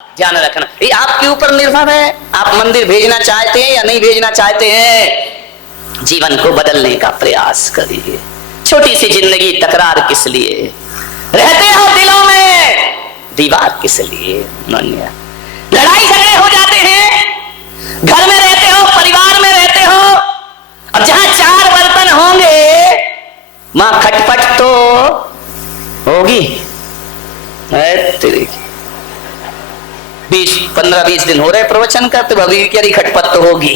ध्यान रखना, ये आपके ऊपर निर्भर है। आप मंदिर भेजना चाहते हैं या नहीं भेजना चाहते हैं। जीवन को बदलने का प्रयास करिए। छोटी सी जिंदगी, तकरार किस लिए? रहते हो दिलों में, दीवार किस लिए? लड़ाई झगड़े हो जाते हैं, घर में रहते हो, परिवार में रहते हो। अब जहां चार बर्तन होंगे वहां खटपट तो होगी। 15-20 दिन हो रहे प्रवचन करते, अभी कह रही खटपट तो होगी।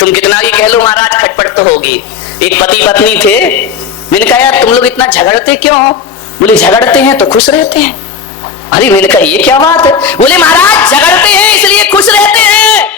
तुम कितना भी कह लो महाराज, खटपट तो होगी। एक पति पत्नी थे, मैंने कहा यार तुम लोग इतना झगड़ते क्यों? बोले झगड़ते हैं तो खुश रहते हैं। अरे मैंने कहा ये क्या बात है? बोले महाराज झगड़ते हैं इसलिए खुश रहते हैं।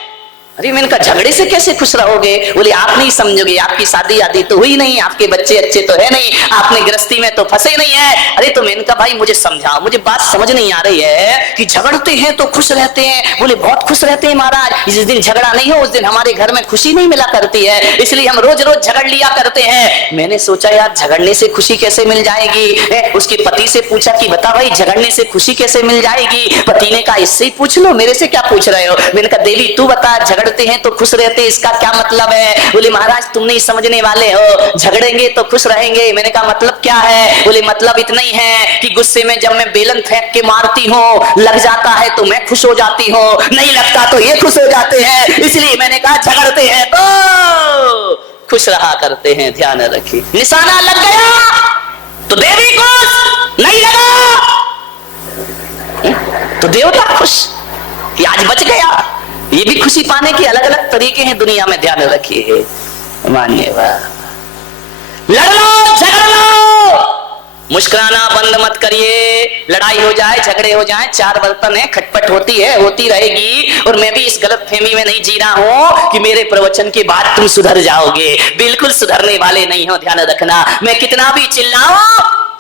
अरे मैंने कहा झगड़े से कैसे खुश रहोगे? बोले आप नहीं समझोगे, आपकी शादी आदि तो हुई नहीं, आपके बच्चे अच्छे तो है नहीं, आपने गृहस्थी में तो फंसे नहीं है। अरे तो मैंने कहा भाई मुझे समझाओ, मुझे बात समझ नहीं आ रही है कि झगड़ते हैं तो खुश रहते हैं। बोले बहुत खुश रहते हैं महाराज, जिस दिन झगड़ा नहीं हो उस दिन हमारे घर में खुशी नहीं मिला करती है, इसलिए हम रोज रोज झगड़ लिया करते हैं। मैंने सोचा यार झगड़ने से खुशी कैसे मिल जाएगी? उसके पति से पूछा कि बता भाई झगड़ने से खुशी कैसे मिल जाएगी? पति ने कहा इससे ही पूछ लो, मेरे से क्या पूछ रहे हो? मैंने कहा देवी तू बता, झगड़ते हैं तो खुश रहते हैं, इसका क्या मतलब है? बोले महाराज तुम नहीं समझने वाले हो, झगड़ेंगे तो खुश रहेंगे। मैंने कहा मतलब क्या है? बोले मतलब इतना ही है कि गुस्से में जब मैं बेलन फेंक के मारती हूँ, लग जाता है तो मैं खुश हो जाती हूँ, नहीं लगता तो ये खुश हो जाते हैं। इसलिए मैंने कहा झगड़ते हैं तो खुश रहा करते हैं। ध्यान रखिए, निशाना लग गया तो देवी खुश, नहीं लगा तो देवता खुश कि आज बच गया। ये भी खुशी पाने के अलग अलग तरीके हैं दुनिया में, ध्यान रखिए। मान्यवर, लड़ लो झगड़ लो, मुस्कुराना बंद मत करिए। लड़ाई हो जाए, झगड़े हो जाए, चार बर्तन है, खटपट होती है, होती रहेगी। और मैं भी इस गलत फहमी में नहीं जी रहा हूं कि मेरे प्रवचन के बाद तुम सुधर जाओगे। बिल्कुल सुधरने वाले नहीं हो, ध्यान रखना। मैं कितना भी चिल्लाऊं,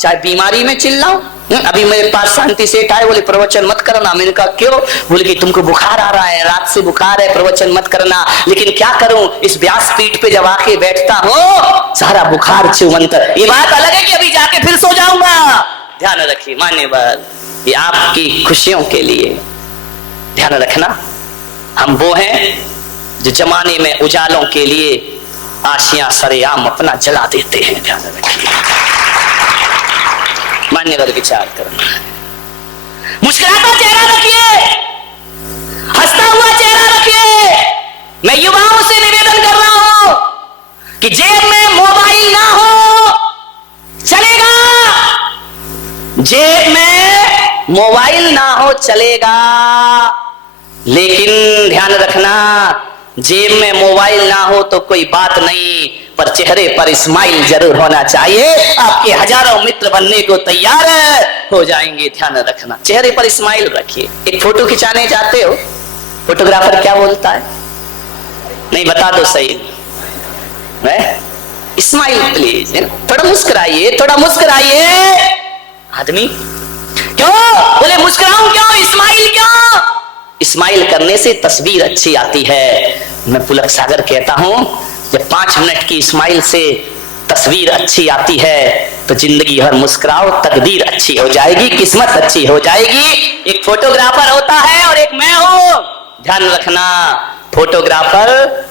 चाहे बीमारी में चिल्लाऊं। अभी मेरे पास शांति सेठ आए, बोले प्रवचन मत करना। मैंने कहा क्यों? बोले कि तुमको बुखार आ रहा है, रात से बुखार है, प्रवचन मत करना। लेकिन क्या करूं, इस व्यास पीठ पे जब आके बैठता हूं सारा बुखार चुमंत। ये बात अलग है कि अभी जाके फिर सो जाऊंगा। ध्यान रखिए मान्यवर, ये आपकी खुशियों के लिए ध्यान रखना। हम वो हैं जो जमाने में उजालों के लिए आशियां सरेआम अपना जला देते हैं। ध्यान रखिए, मान्यवर विचार करना। मुस्कुराता चेहरा रखिए, हंसता हुआ चेहरा रखिए। मैं युवाओं से निवेदन कर रहा हूं कि जेब में मोबाइल ना हो चलेगा, जेब में मोबाइल ना हो चलेगा, लेकिन ध्यान रखना जेब में मोबाइल ना हो तो कोई बात नहीं, पर चेहरे पर स्माइल जरूर होना चाहिए। आपके हजारों मित्र बनने को तैयार हो जाएंगे। ध्यान रखना, चेहरे पर स्माइल रखिए। एक फोटो खिंचाने जाते हो, फोटोग्राफर क्या बोलता है? नहीं बता दो सही, स्माइल प्लीज, थोड़ा मुस्कुराइए, थोड़ा मुस्कुराइए। आदमी क्यों? बोले मुस्कुराऊं क्यों, स्माइल क्यों? स्माइल करने से तस्वीर अच्छी आती है। मैं पुलक सागर कहता हूं जब 5 मिनट की स्माइल से तस्वीर अच्छी आती है तो जिंदगी भर मुस्कुराओ, तकदीर अच्छी हो जाएगी, किस्मत अच्छी हो जाएगी। एक फोटोग्राफर होता है और एक मैं हूं। ध्यान रखना, फोटोग्राफर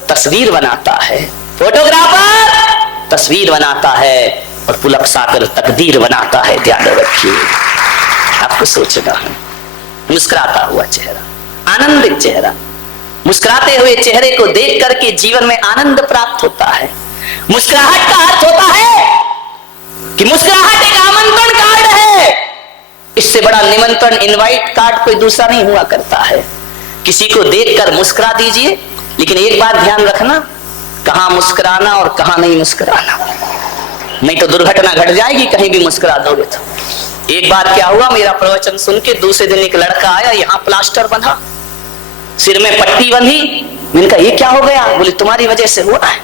तस्वीर बनाता है, फोटोग्राफर तस्वीर बनाता है और पुलक सागर तकदीर बनाता है। ध्यान रखिए, आपको सोचना है। मुस्कुराता हुआ चेहरा, आनंदित चेहरा, मुस्कुराते हुए चेहरे को देख करके जीवन में आनंद प्राप्त होता है। मुस्कुराहट का अर्थ होता है कि मुस्कुराहट एक आमंत्रण कार्ड है। इससे बड़ा निमंत्रण, इनवाइट कार्ड कोई दूसरा नहीं हुआ करता है। किसी को देखकर मुस्कुरा दीजिए, लेकिन एक बात ध्यान रखना, कहां मुस्कुराना और कहां नहीं मुस्कुराना, नहीं तो दुर्घटना घट जाएगी कहीं भी मुस्कुरा दोगे तो। एक बार क्या हुआ, मेरा प्रवचन सुन के दूसरे दिन एक लड़का आया, यहां प्लास्टर बंधा, सिर में पट्टी बंधी। मैंने कहा ये क्या हो गया? बोले तुम्हारी वजह से हुआ है।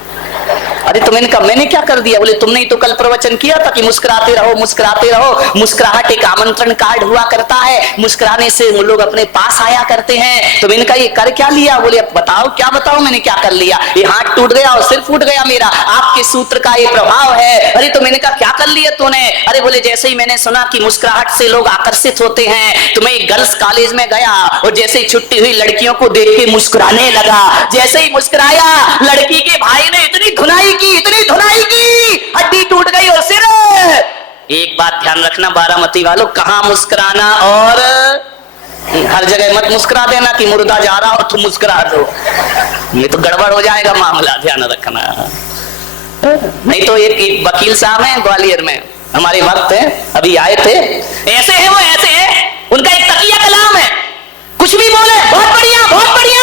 अरे तो मैंने कहा मैंने क्या कर दिया? बोले तुमने ही तो कल प्रवचन किया था कि मुस्कुराते रहो मुस्कुराते रहो, मुस्कुराहट एक आमंत्रण कार्ड हुआ करता है, मुस्कुराने से लोग अपने पास आया करते हैं। तो मैंने कहा ये कर क्या लिया? बोले अब बताओ क्या बताओ मैंने क्या कर लिया? ये हाथ टूट गया और सिर फूट गया मेरा, आपके सूत्र का ये प्रभाव है। अरे तो मैंने कहा क्या कर लिया तूने? अरे बोले जैसे ही मैंने सुना कि मुस्कुराहट से लोग आकर्षित होते हैं तो मैं एक गर्ल्स कॉलेज में गया और जैसे ही छुट्टी हुई लड़कियों को देख के मुस्कुराने लगा। जैसे ही मुस्कुराया लड़की के भाई ने इतनी धुनाई की हड्डी टूट गई और सिर। एक बात ध्यान रखना बारामती वालों, कहां मुस्कुराना और हर जगह मत मुस्कुरा देना कि मुर्दा जा रहा हो तुम मुस्कुरा दो, नहीं तो गड़बड़ हो जाएगा मामला, ध्यान रखना। नहीं तो एक वकील साहब हैं ग्वालियर में, हमारे वक्त है अभी आए थे, ऐसे है वो ऐसे है, उनका एक तकिया कलाम है, कुछ भी बोले बहुत बढ़िया बहुत बढ़िया।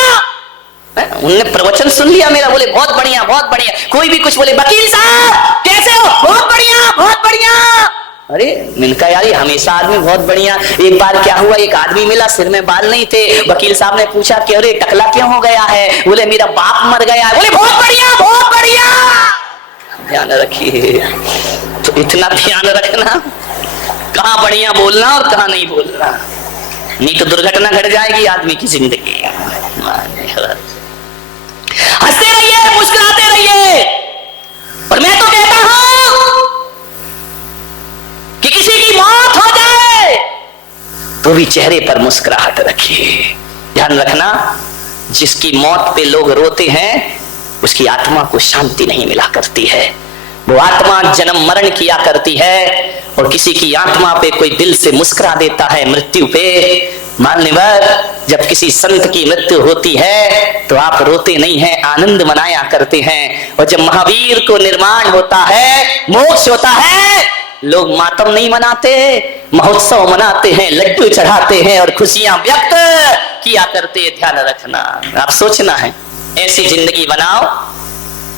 उनने प्रवचन सुन लिया मेरा, बोले बहुत बढ़िया बहुत बढ़िया। कोई भी कुछ बोले वकील साहब कैसे हो? बहुत बढ़िया बहुत बढ़िया। अरे मैंने कहा यार ये हमेशा आदमी बहुत बढ़िया। एक बार क्या हुआ, एक आदमी मिला, सिर में बाल नहीं थे। वकील साहब ने पूछा कि अरे टकला क्यों हो गया है? बोले मेरा बाप मर गया। बोले बहुत बढ़िया बहुत बढ़िया। ध्यान रखिए, तो इतना ध्यान रखना कहां बढ़िया बोलना और कहां नहीं बोलना, नहीं तो दुर्घटना घट जाएगी आदमी की जिंदगी। हंसते रहिए मुस्कुराते रहिए। और मैं तो कहता हूं कि किसी की मौत हो जाए तो भी चेहरे पर मुस्कुराहट रखिए। ध्यान रखना जिसकी मौत पे लोग रोते हैं उसकी आत्मा को शांति नहीं मिला करती है, वो आत्मा जन्म मरण किया करती है। और किसी की आत्मा पे कोई दिल से मुस्कुरा देता है मृत्यु पे, मान्यवर जब किसी संत की मृत्यु होती है तो आप रोते नहीं हैं, आनंद मनाया करते हैं। और जब महावीर को निर्माण होता है, मोक्ष होता है, लोग मातम नहीं मनाते, महोत्सव मनाते हैं, लड्डू चढ़ाते हैं और खुशियां व्यक्त किया करते हैं। ध्यान रखना, आप सोचना है ऐसी जिंदगी बनाओ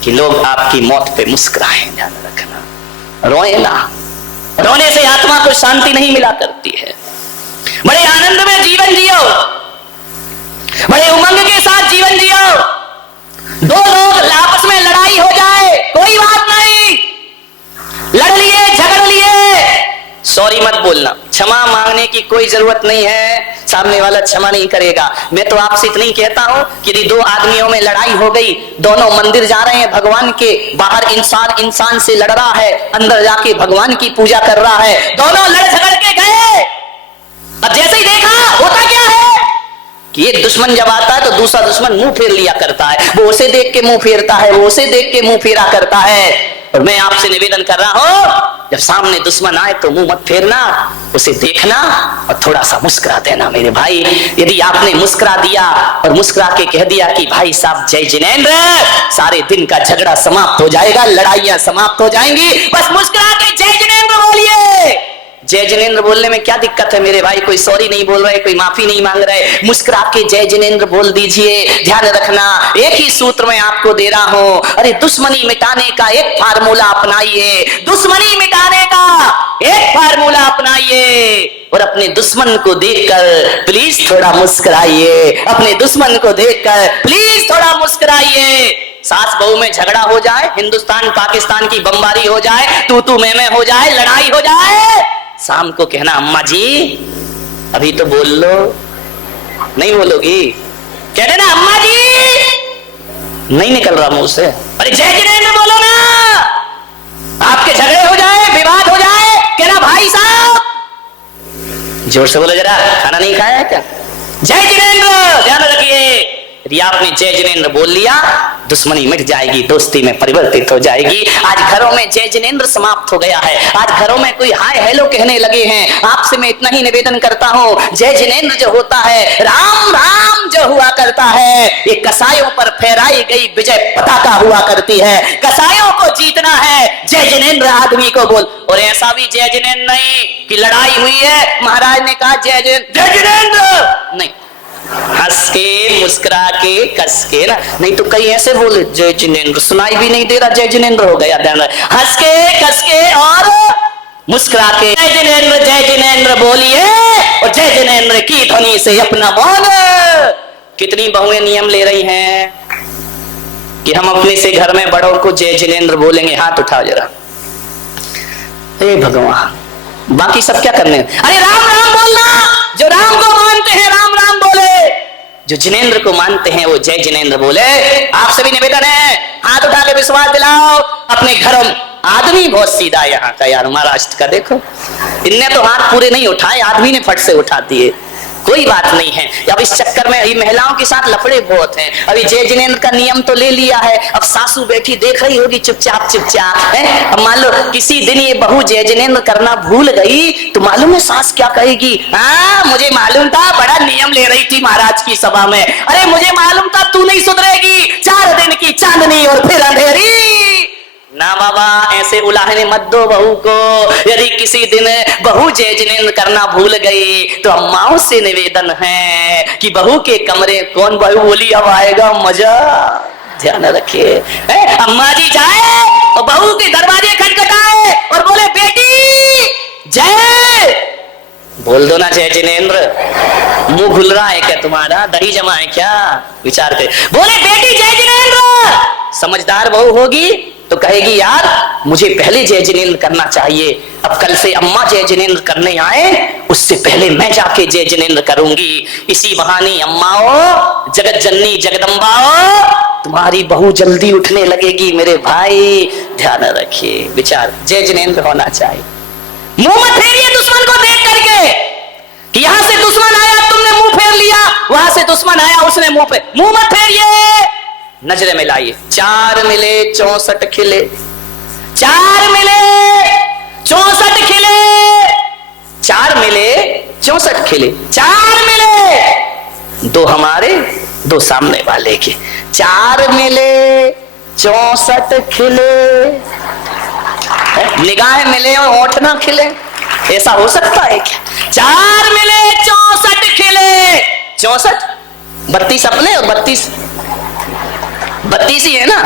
कि लोग आपकी मौत पे मुस्कुराएं। ध्यान रखना, रोए ना, रोने से आत्मा को शांति नहीं मिला करती है। बड़े आनंद में जीवन जियो, बड़े उमंग के साथ जीवन जियो। दो लोग आपस में लड़ाई हो जाए कोई बात नहीं, लड़ लिए झगड़ लिए, सॉरी मत बोलना, क्षमा मांगने की कोई जरूरत नहीं है, सामने वाला क्षमा नहीं करेगा। मैं तो आपसे इतना ही कहता हूं कि यदि दो आदमियों में लड़ाई हो गई, दोनों मंदिर जा रहे हैं भगवान के, बाहर इंसान इंसान से लड़ रहा है, अंदर जाके भगवान की पूजा कर रहा है, दोनों लड़ झगड़ के गए। अब जैसे ही देखा होता क्या है कि एक दुश्मन जब आता है तो दूसरा दुश्मन मुंह फेर लिया करता है, वो उसे देख के मुंह फेरता है, वो उसे देख के मुंह फेरा करता है। और मैं आपसे निवेदन कर रहा हूं, जब सामने दुश्मन आए तो मुंह मत फेरना, उसे देखना और थोड़ा सा मुस्कुरा देना। मेरे भाई यदि आपने मुस्कुरा दिया और मुस्कुरा के कह दिया कि भाई साहब जय जिनेंद्र, सारे दिन का झगड़ा समाप्त हो जाएगा, लड़ाइयां समाप्त हो जाएंगी। बस मुस्कुरा के जय जिनेंद्र बोलिए। जय जिनेंद्र बोलने में क्या दिक्कत है मेरे भाई? कोई सॉरी नहीं बोल रहे, कोई माफी नहीं मांग रहे, मुस्कुरा के जय जिनेंद्र बोल दीजिए। ध्यान रखना एक ही सूत्र में आपको दे रहा हूं, अरे दुश्मनी मिटाने का एक फार्मूला अपनाइए, दुश्मनी मिटाने का एक फार्मूला अपनाइए। और अपने दुश्मन को देखकर प्लीज थोड़ा मुस्कुराइए, अपने दुश्मन को देखकर प्लीज थोड़ा मुस्कुराइए। सास बहू में झगड़ा हो जाए, हिंदुस्तान पाकिस्तान की बमबारी हो जाए, तू मैं हो जाए, लड़ाई हो जाए, शाम को कहना अम्मा जी अभी तो बोल लो, नहीं बोलोगी, कह देना अम्मा जी, नहीं निकल रहा मुंह से, अरे जय जिनेंद्र बोलो ना। आपके झगड़े हो जाए, विवाद हो जाए, कहना भाई साहब, जोर से बोलो जरा, खाना नहीं खाया है क्या? जय जिनेंद्र। ध्यान रखिए यदि आपने जय जिनेंद्र बोल लिया दुश्मनी मिट जाएगी, दोस्ती में परिवर्तित हो जाएगी। आज घरों में जय जिनेंद्र समाप्त हो गया है, आज घरों में कोई हाय हेलो कहने लगे हैं। आपसे मैं इतना ही निवेदन करता हूं, जय जिनेंद्र जो होता है, राम राम जो हुआ करता है, ये कसायों पर फहराई गई विजय पताका हुआ करती है। कसायों को जीतना है, जय जिनेंद्र आदमी को बोल। और ऐसा भी जय जिनेंद्र नहीं कि लड़ाई हुई है, महाराज ने कहा जय जिनेंद्र, नहीं, हंस के मुस्कुरा के कस के ना, नहीं तो कई ऐसे बोले जय जिनेंद्र, सुनाई भी नहीं दे रहा जय जिनेंद्र हो गया। ध्यान, हंस के कस के और मुस्कुरा के जय जिनेंद्र बोलिए और जय जिनेंद्र की ध्वनि से अपना मौन। कितनी बहुएं नियम ले रही हैं, कि हम अपने से घर में बड़ों को जय जिनेंद्र बोलेंगे? हाथ उठाओ जरा। हे भगवान, बाकी सब क्या करने? अरे राम राम बोलना, जो राम को मानते हैं राम राम बोले, जो जिनेंद्र को मानते हैं वो जय जिनेंद्र बोले। आप सभी निवेदन है, हाथ उठा के विश्वास दिलाओ अपने घरों। आदमी बहुत सीधा यहाँ का यार, महाराष्ट्र का देखो, इनने तो हाथ पूरे नहीं उठाए, आदमी ने फट से उठा दिए। कोई बात नहीं है। अब इस चक्कर में ये महिलाओं के साथ लफड़े बहुत हैं। अभी जय जिनेंद्र का नियम तो ले लिया है, अब सासू बैठी देख रही होगी चुपचाप चुपचाप है। अब मान लो किसी दिन ये बहू जय जिनेंद्र करना भूल गई तो मालूम है सास क्या कहेगी? हाँ, मुझे मालूम था, बड़ा नियम ले रही थी महाराज की सभा में। अरे मुझे मालूम था तू नहीं सुधरेगी, 4 दिन की चांदनी और फिर अंधेरी। ना बाबा, ऐसे उलाहने मत दो बहू को। यदि किसी दिन बहू जय जिनेंद्र करना भूल गई तो अम्माओं से निवेदन है कि बहू के कमरे, कौन बहू बोली अब आएगा मजा, ध्यान रखिए। अम्मा जी जाए और बहू के दरवाजे खटखटाए और बोले बेटी जय, बोल दो ना जय जिनेंद्र। मुंह घुल रहा है क्या तुम्हारा, दही जमा है क्या? विचार कर, बोले बेटी जय जिनेंद्र। समझदार बहू होगी तो कहेगी यार मुझे पहले जय जिनेंद्र करना चाहिए, अब कल से अम्मा जय जिनेंद्र करने आए उससे पहले मैं जाके जय जिनेंद्र करूंगी। इसी बहाने अम्माओ, जगत जननी जगदम्बाओ, तुम्हारी बहू जल्दी उठने लगेगी मेरे भाई, ध्यान रखिए। विचार, जय जिनेंद्र होना चाहिए। मुंह मत फेरिए दुश्मन को देख करके कि यहां से दुश्मन आया तुमने मुंह फेर लिया, वहां से दुश्मन आया उसने मुंह फेर, मुंह मत फेरिए, नजरे मिलाइए। 4 मिले 64 खिले, 4 मिले 64 खिले, 4 मिले 64 खिले, 4 मिले 2 हमारे 2 सामने वाले के, 4 मिले 64 खिले। निगाहें मिले और होठ ना खिले, ऐसा हो सकता है क्या? 4 मिले 64 खिले, 64 32 अपने और 32 ही है ना।